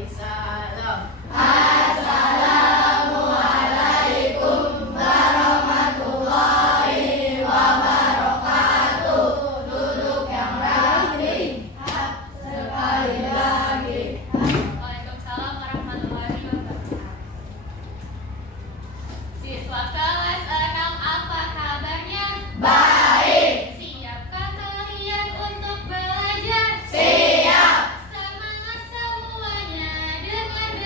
Waalaikumsalam. Assalamualaikum warahmatullahi wabarakatuh. Duduk yang rapi. Sekali lagi. Waalaikumsalam warahmatullahi wabarakatuh. Siswa kelas 6, apa kabarnya? Baik. Siapkah kalian untuk belajar? Siap. Semangat semuanya, dengar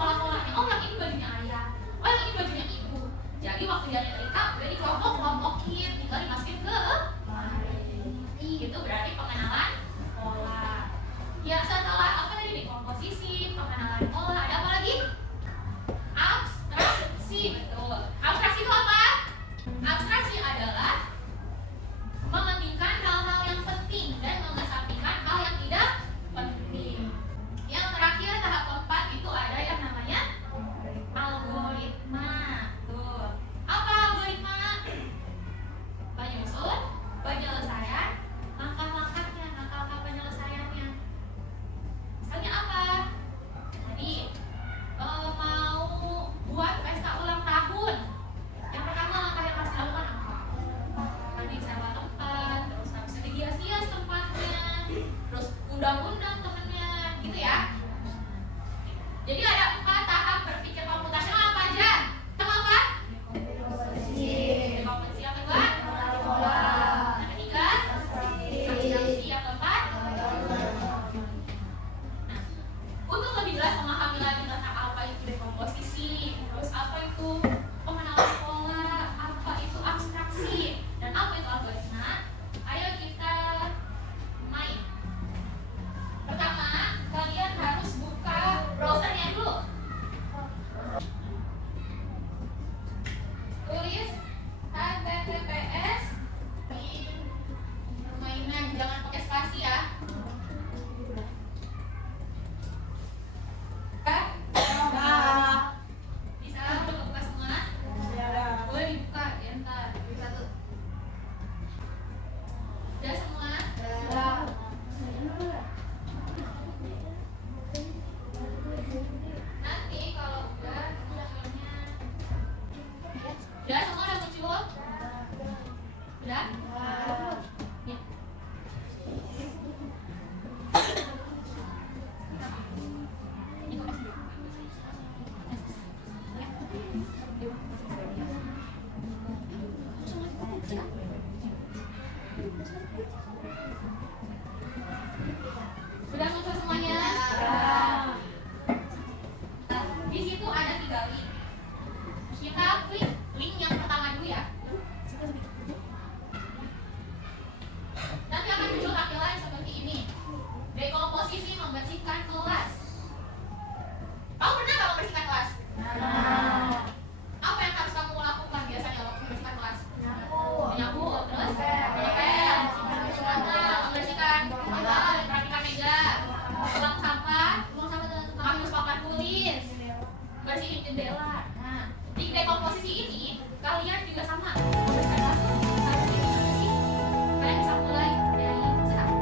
pola-polanya. Oh yang ini bajunya ayah, oh yang ini bajunya ibu. Jadi waktu dia nyetrika udah dikelompok-kelompokin, tinggal dimasukin ke lemari. Itu berarti pengenalan pola. Ya setelah apa tadi dekomposisi, pengenalan pola, ada apa lagi? Abstraksi, betul. Abstraksi itu apa? Abstraksi adalah mementingkan hal-hal yang penting dan mengesampingkan hal yang tidak penting. Yang terakhir tahap keempat itu ada yang namanya algoritma. Tuh. Apa algoritma? Penyusun, penyelesaian, langkah-langkahnya, langkah-langkah penyelesaiannya. Misalnya apa? Jadi mau buat pesta ulang tahun. Yang pertama langkah yang harus dilakukan apa? Tadi sewa tempat, terus habis itu dihias-hias tempatnya, terus undang-undang temennya, gitu ya. Jadi ada 4 tahap berpikir komputasional apa aja? Yang apa? Dekomposisi. Yang kedua? Yang ketiga? Abstraksi. Yang keempat? Nah, untuk lebih jelas memahami lagi tentang apa itu dekomposisi, terus apa itu pengenalan pola, apa itu abstraksi, dan apa itu algoritma, ayo kita main. Pertama, kalian harus buka browsernya dulu. Tulis https di permainan, jangan pakai spasi ya. Bisa udah buka semua? Boleh dibuka ya ntar. Udah semua? Nanti kalau udah filmnya. Udah semua udah muncul? Udah? Ya. Sudah muncul semuanya? Di situ ada 3 link. Kita klik link yang pertama dulu ya. Nanti akan muncul tampilan seperti ini. Dekomposisi membersihkan kelas. Kamu pernah nggak membersihkan kelas? Apa yang harus kamu lakukan biasanya waktu membersihkan kelas? Menyapu, terus ngepel, membersihkan merapikan meja, buang sampah, ambil papan tulis, bersihin jendela. Nah, di dekomposisi ini kalian juga sama. Membersihkan kelas tuh harus bersih. Kalian bisa mulai dari sekarang.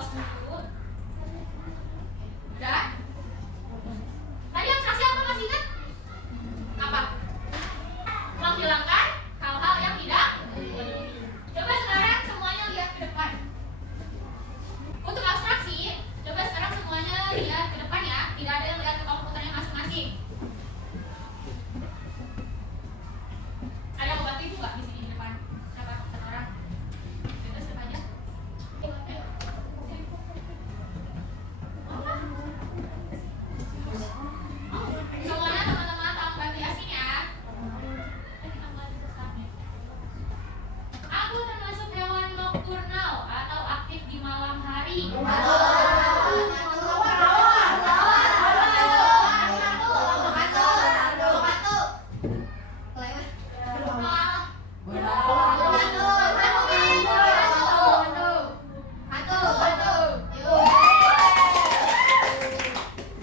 Pause dulu. Udah? Tadi abstraksi apa masih ingat? Apa? Menghilangkan hal-hal yang tidak. Coba sekarang semuanya lihat ke depan. Untuk abstraksi, coba sekarang semuanya lihat ke depan ya. Tidak ada yang lihat ke komputernya masing-masing. Ada yang mau bantu ibu nggak di sini di depan? Siapa? Satu orang. Bebas depan aja. Semuanya teman-teman tolong bantu Yasin ya. Kita mulai sekarang. Aku termasuk hewan nokturnal atau aktif di malam hari.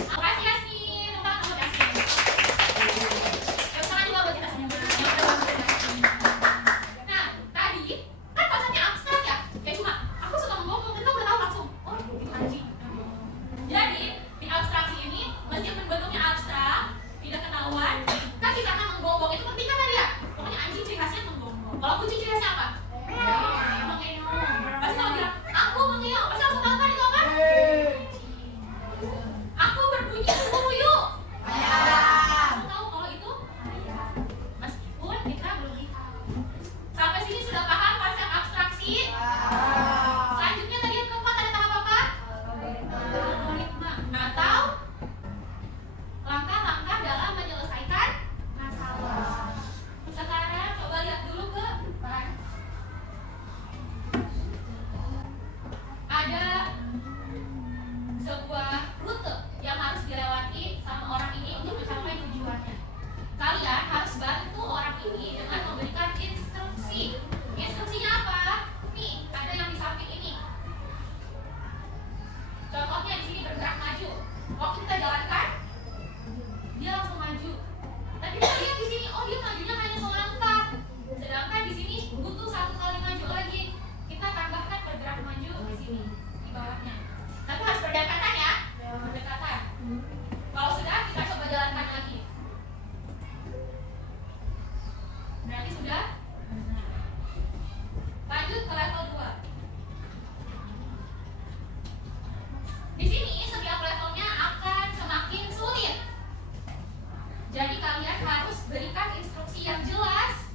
Makasih Yasmin, tepuk tangan buat Yasmin. Tepuk tangan juga buat kita semua. Nah, tadi kan konsepnya abstrak ya. Kayak cuma aku suka ngomong, kita udah tahu langsung. Oh, itu anjing. Jadi di abstraksi ini meskipun bentuknya abstrak, tidak ketahuan, kan kita akan menggonggong. Itu penting kan tadi ya? Pokoknya anjing ciri khasnya menggonggong. Kalau kucing ciri khasnya apa? Mengeong. Pasti kalau bilang aku mengeong, pasti langsung tahu kan itu apa? Aku berbunyi kuyuk. Kamu tahu kalau itu? Meskipun kita belum tahu. Sampai sini sudah paham konsep abstraksi? Selanjutnya tadi yang keempat ada tahap apa? Algoritma atau langkah-langkah dalam menyelesaikan masalah. Sekarang coba lihat dulu ke depan. Ada sebuah rute yang harus dilewati sama orang ini untuk mencapai tujuannya. Kalian harus bantu orang ini dengan memberikan instruksi. Instruksinya apa? Nih, ada yang di samping ini. Contohnya di sini bergerak maju. Waktu kita jalankan, dia langsung maju. Tapi kita lihat di sini, oh dia majunya hanya selangkah. Sedangkan di sini butuh 1 kali maju lagi. Kita tambahkan bergerak maju di sini di bawahnya. Tapi harus berdekatan ya, berdekatan. Kalau sudah, kita coba jalankan lagi. Berarti sudah. Lanjut ke level 2. Di sini setiap levelnya akan semakin sulit. Jadi kalian harus berikan instruksi yang jelas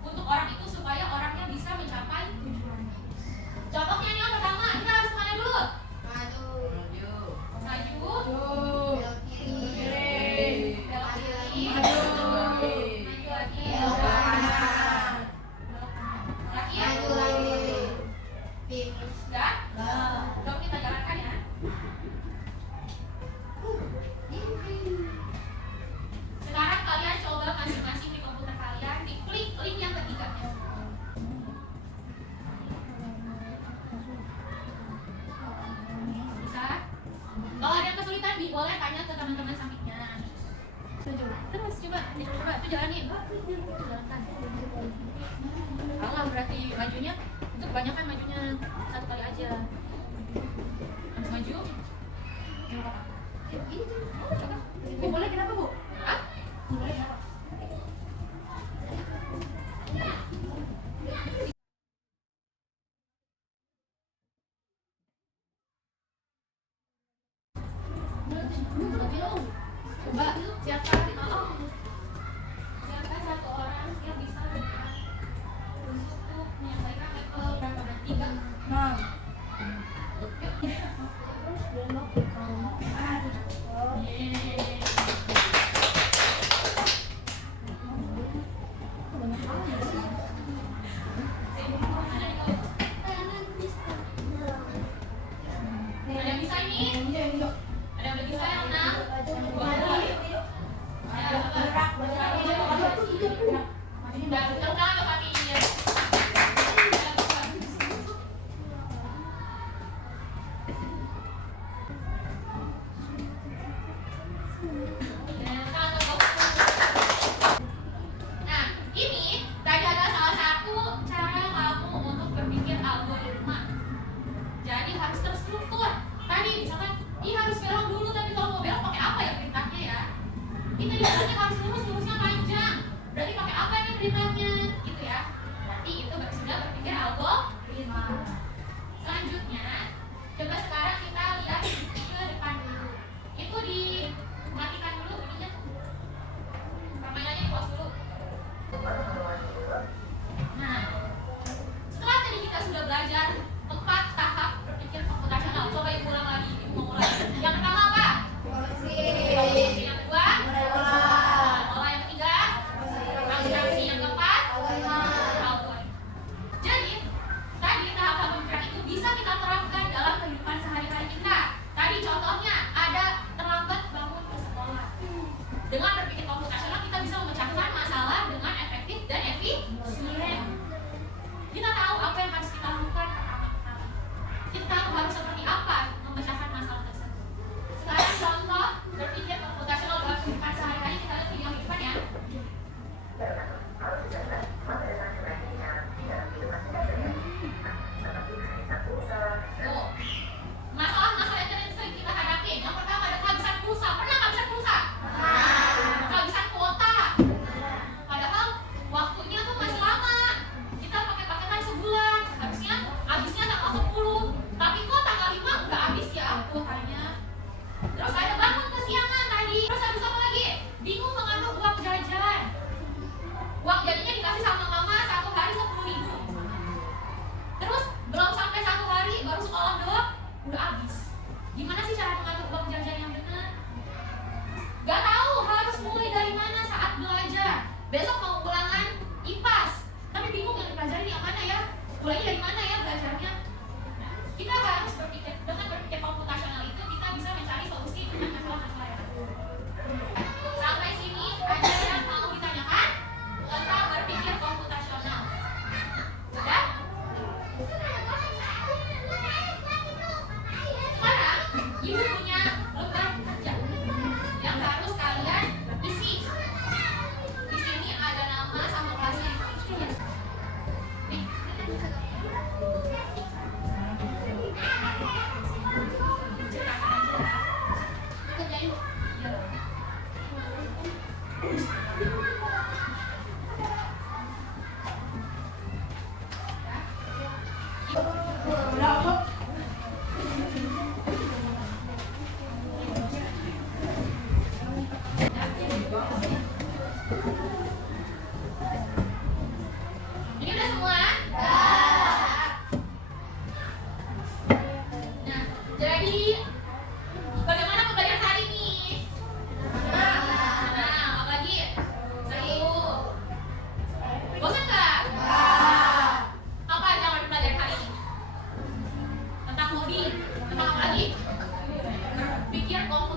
untuk orang itu supaya orangnya bisa mencapai tujuannya. Contohnya nih yang pertama, kita harus kemana dulu? Maju. Belok kiri. Maju lagi. Belok kanan. Maju lagi. Sudah? Coba kita jalankan ya. Sekarang kalian coba masing-masing di komputer kalian diklik link yang ketiga. Bisa? Kalau ada yang kesulitan, boleh tanya ke teman-teman sampingnya. Terus coba itu jalanin. Jalankan. Allah berarti majunya itu kebanyakan majunya 1 kali aja. Harus maju. Coba. Boleh kenapa Bu? Hah? Boleh kenapa? Coba siapa? Siapa 1 orang yang bisa bergerak untuk menyampaikan level berapa? 3. 6. Ada yang bisa ini? Ada yang bisa yang 6? Jadi terstruktur. Tadi misalkan, harus belok dulu, tapi kalau mau belok pakai apa ya perintahnya ya? Kita dibilangnya harus lurus, lurusnya panjang. Berarti pakai apa ini perintahnya? Gitu ya. Berarti itu sudah berpikir algoritma. Selanjutnya, coba sekarang kita lihat ke depan dulu. Itu dimatikan dulu ininya. Permainannya di pause dulu. Nah, setelah tadi kita sudah belajar 4 tahap berpikir komputasional. Coba ibu ulang lagi, ibu mau mulai. Yang pertama apa? Yang kedua? Pola. Yang ketiga? Abstraksi. Yang keempat? Algoritma. Jadi, tadi tahap-tahap pemikiran itu bisa kita terapkan dalam kehidupan sehari-hari kita. Tadi contohnya ada terlambat bangun ke sekolah. Dengan berpikir komputasional kita bisa memecahkan masalah dengan efektif dan efisien. Kita tahu apa yang harus kita lakukan pertama-tama. Kita tahu harus seperti apa memecahkan masalah tersebut. Sekarang contoh berpikir komputasional dalam kehidupan sehari-hari, kita lihat video di depan ya. Tuh. Masalah-masalah yang sering kita hadapi. Yang pertama ada kehabisan pulsa. Pernah kehabisan pulsa? Kehabisan kuota. Padahal waktunya tuh masih lama. Kita pakai paketan sebulan. Habisnya tanggal 10. Tapi kok tanggal 5 udah habis ya kuotanya. Terus ada bangun kesiangan tadi. Terus habis apa lagi? Bingung mengatur uang jajan. Uang jajannya dikasih sama mama 1 hari 10.000. Terus belum sampai 1 hari baru sekolah doang udah habis. Gimana sih cara mengatur uang jajan yang benar? Gak tahu harus mulai dari mana saat belajar. Besok mau ulangan IPAS, tapi bingung yang dipelajari yang mana ya? Mulainya dari mana ya belajarnya? Nah, kita harus berpikir, dengan berpikir komputasional itu kita bisa mencari solusi dengan masalah-masalah yang ada. Sampai sini ada yang mau ditanyakan tentang berpikir komputasional? Sudah? Sekarang ibu punya lembar kerja yang harus kalian isi. Di sini ada nama sama kelasnya ditulis. Nih. Ceritakan aja. Kerjain. Iya. Ini udah semua? Nah, jadi bagaimana pembelajaran hari ini? Nah, apa lagi? Seru. Bosan nggak? Apa aja yang mau dipelajari hari ini? Tentang coding, tentang apa lagi? Berpikir komputasional.